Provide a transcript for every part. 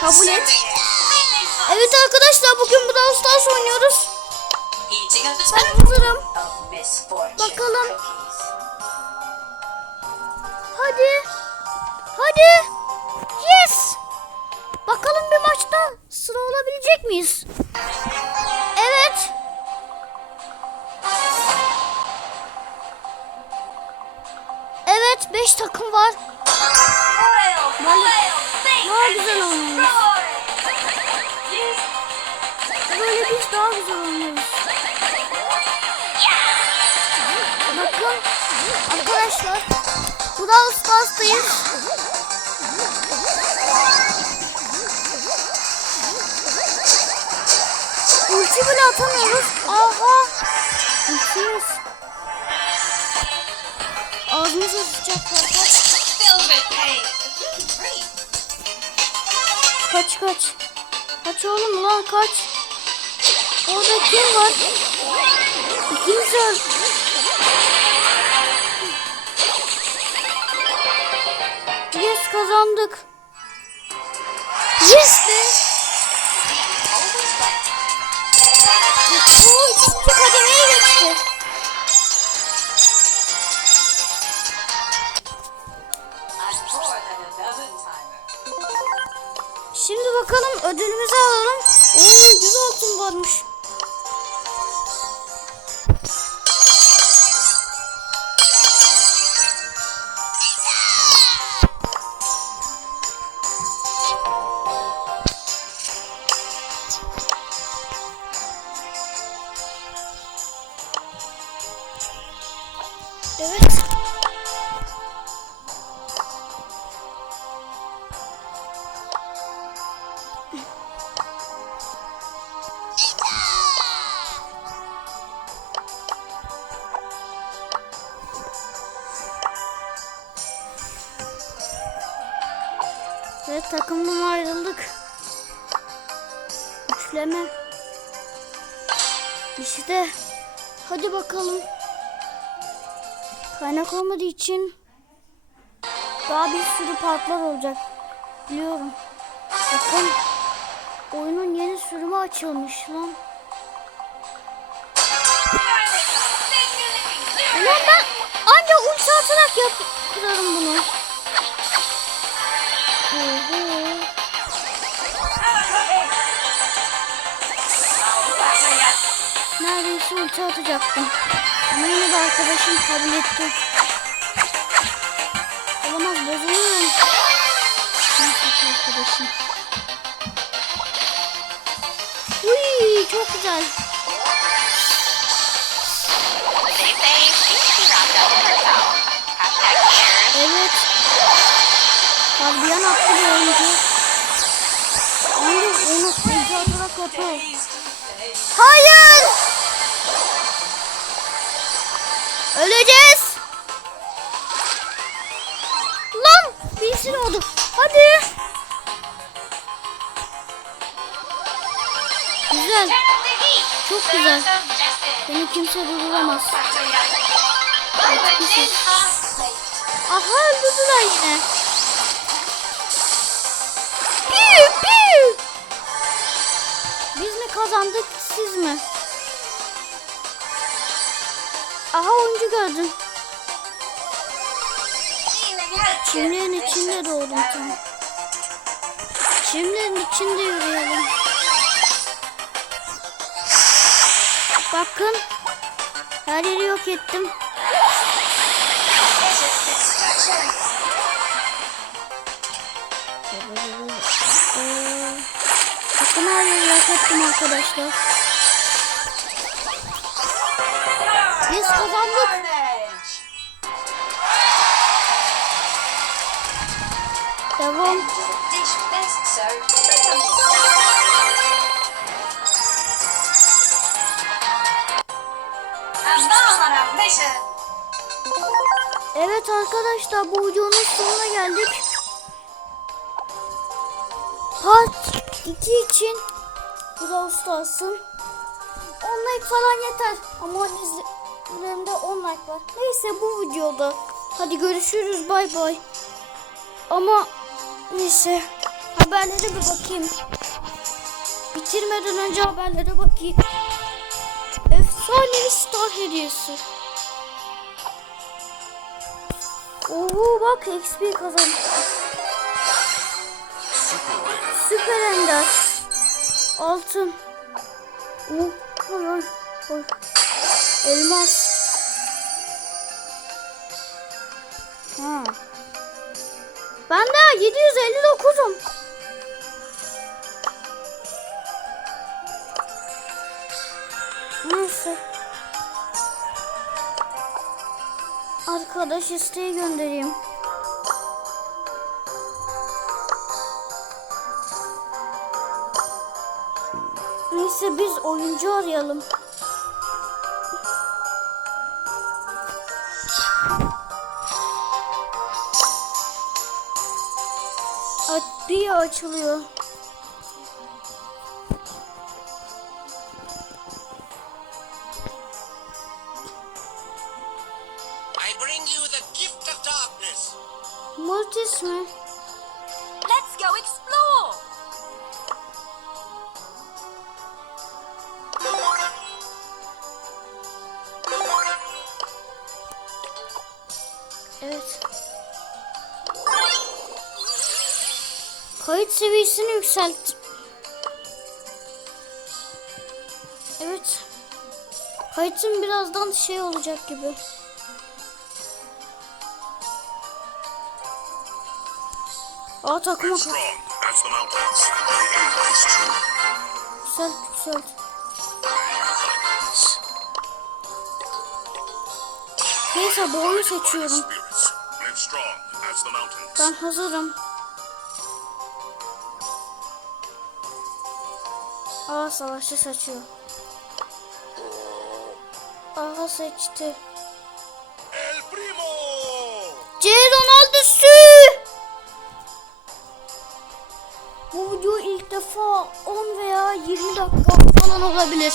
Kabul et. Evet arkadaşlar bugün Brawl Stars oynuyoruz. Ben hazırım. Bakalım. Hadi. Hadi. Yes. Bakalım bir maçta sıra olabilecek miyiz? Evet. Evet 5 takım var. Daha güzel roar. Böyle biz daha güzel oynuyoruz. Bakın arkadaşlar Brawl Stars'tayız. Ulti bile atamıyoruz. Aha. Ultimiz. Ağzımıza sıçacaklar. Kaç kaç. Kaç, kaç oğlum lan kaç. Orada kim var? İkimiz öl. Yes kazandık. Yes be. Bakalım ödülümüzü alalım. Oo 100 altın varmış. Evet takımdan ayrıldık. Üçleme. İşte. Hadi bakalım. Kaynak olmadığı için daha bir sürü partlar olacak. Biliyorum. Bakın. Oyunun yeni sürümü açılmış lan. Ulan ben ancak ulti atarak yap kırarım bunu. Neredeyse ulti atacaktım. Ama yine de arkadaşım kabul etti. Olamaz bozuluyorum. Neyse arkadaşım. Uy çok güzel. Gardiyan attı bir oyuncu. Oyuncu onu ulti atarak. Hayır! Öleceğiz. Lan birisi oldu. Hadi. Güzel. Çok güzel. Beni kimse durduramaz. Aha öldürdüler yine. Piu piu. Biz mi kazandık siz mi? Aha oyuncu gördüm. Çimlerin içinde doğdum tam. Çimlerin içinde yürüyelim. Bakın. Her yeri yok ettim. Ee, Bakın her yeri yok arkadaşlar. Biz kazandık. Devam. Evet arkadaşlar bu videonun sonuna geldik. Part 2 için Brawl Stars'ın 10 like falan yeter. Ama izlerimde 10 like var. Neyse bu videoda. Hadi görüşürüz bay bay. Ama Neyse. Haberlere bir bakayım. Bitirmeden önce haberlere bakayım. Efsanevi star hediyesi. Oo bak XP kazandım. Süper Ender. Altın. Oy oy oy. Elmas. Ha. Ben daha 759'um. Neyse. Arkadaş isteği göndereyim. Neyse biz oyuncu arayalım. Bir açılıyor. I bring you the gift of darkness. Mortis mi? Evet. Kayıt seviyesini yükselt. Evet. Kayıtım birazdan şey olacak gibi. Aa true. yükselt yükselt. Neyse boyu seçiyorum. Strong as the mountains. Ben hazırım. Aa savaşçı seçiyor. Aa seçti. El primo. C Ronaldo'su. Bu video ilk defa 10 veya 20 dakika falan olabilir.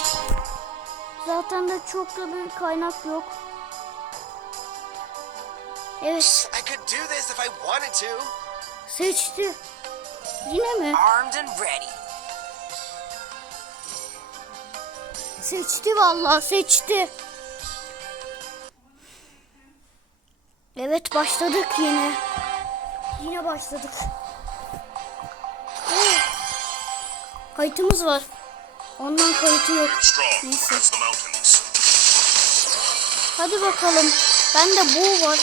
Zaten de çok da bir kaynak yok. Evet I could do this if I wanted to. seçti. Yine mi? Armed and ready. Seçti vallahi seçti. Evet başladık yine. Yine başladık. Oh. Kayıtımız var. Ondan kayıtı yok. Neyse. Hadi bakalım. Bende bu var.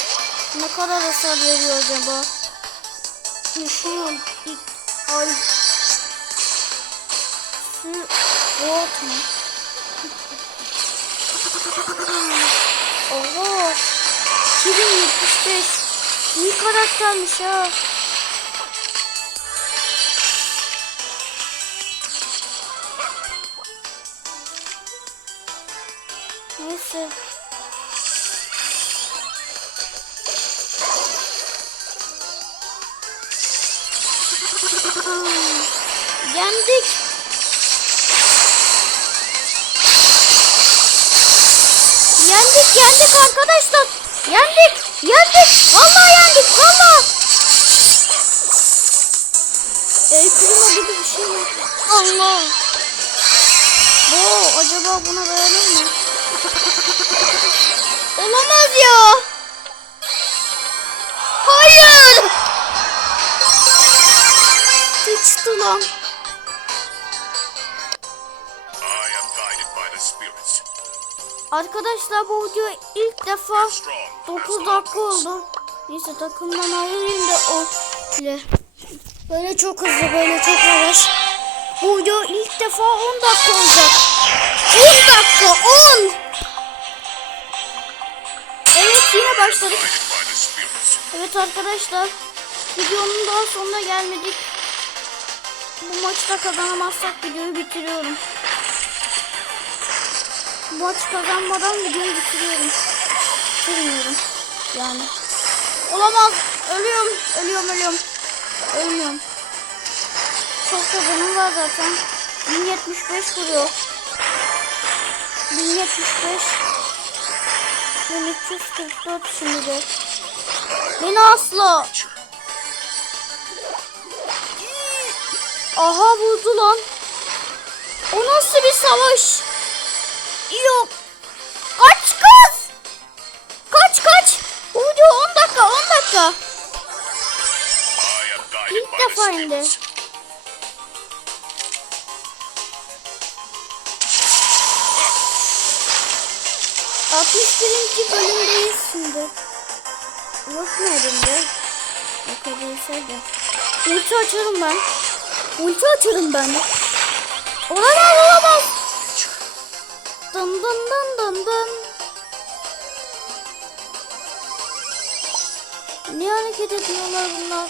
Ne kadar hasar veriyor acaba? İlk ay. Su bot mu? Oho. 2075. İyi karaktermiş ha. Neyse. Yendik. Yendik yendik arkadaşlar. Yendik. Yendik. Vallahi yendik. Vallahi. El primo gibi bir şey mi? Allah. Bu acaba buna dayanır mı? Olamaz ya. Hayır. Sıçtı lan. Arkadaşlar bu video ilk defa Strong as 9 the dakika oldu. Neyse takımdan ayrılayım da o bile. Böyle çok hızlı böyle çok yavaş. Bu video ilk defa 10 dakika olacak. 10 dakika 10. Evet yine başladık. Evet arkadaşlar videonun daha sonuna gelmedik. Bu maçta kazanamazsak videoyu bitiriyorum. Maç kazanmadan videoyu bitiriyorum. Bitirmiyorum yani. Olamaz. Ölüyorum. Ölüyorum ölüyorum. Ölmüyorum. Çok da canım var zaten. 1075 vuruyor. 1075. 1344 şimdi de. Beni asla. Aha vurdu lan. O nasıl bir savaş? Yok. Kaç kız. Kaç kaç. Uydu 10 dakika 10 dakika. İlk defa indi. spirits. 61. bölümdeyiz şimdi. Yok mu elimde? Yok edilse de. Ulti açarım ben. Ulti açarım ben. Olamaz olamaz. Dın dın dın dın dın. Niye hareket ediyorlar bunlar?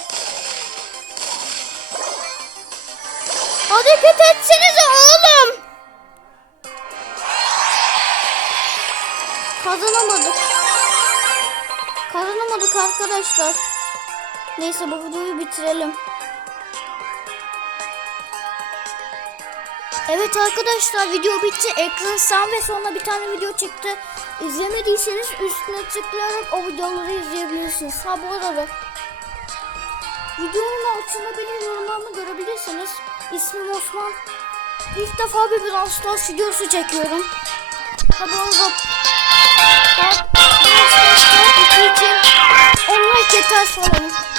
Hareket etsenize oğlum. Kazanamadık. Kazanamadık arkadaşlar. Neyse bu videoyu bitirelim. Evet arkadaşlar video bitti. Ekran sağ ve sonuna bir tane video çıktı. İzlemediyseniz üstüne tıklayarak o videoları izleyebilirsiniz. Ha bu arada videonun altında benim yorumlarımı görebilirsiniz. İsmim Osman. İlk defa bir Brawl Stars videosu çekiyorum. Ha bu arada Brawl Stars için 10 like yeter sanırım.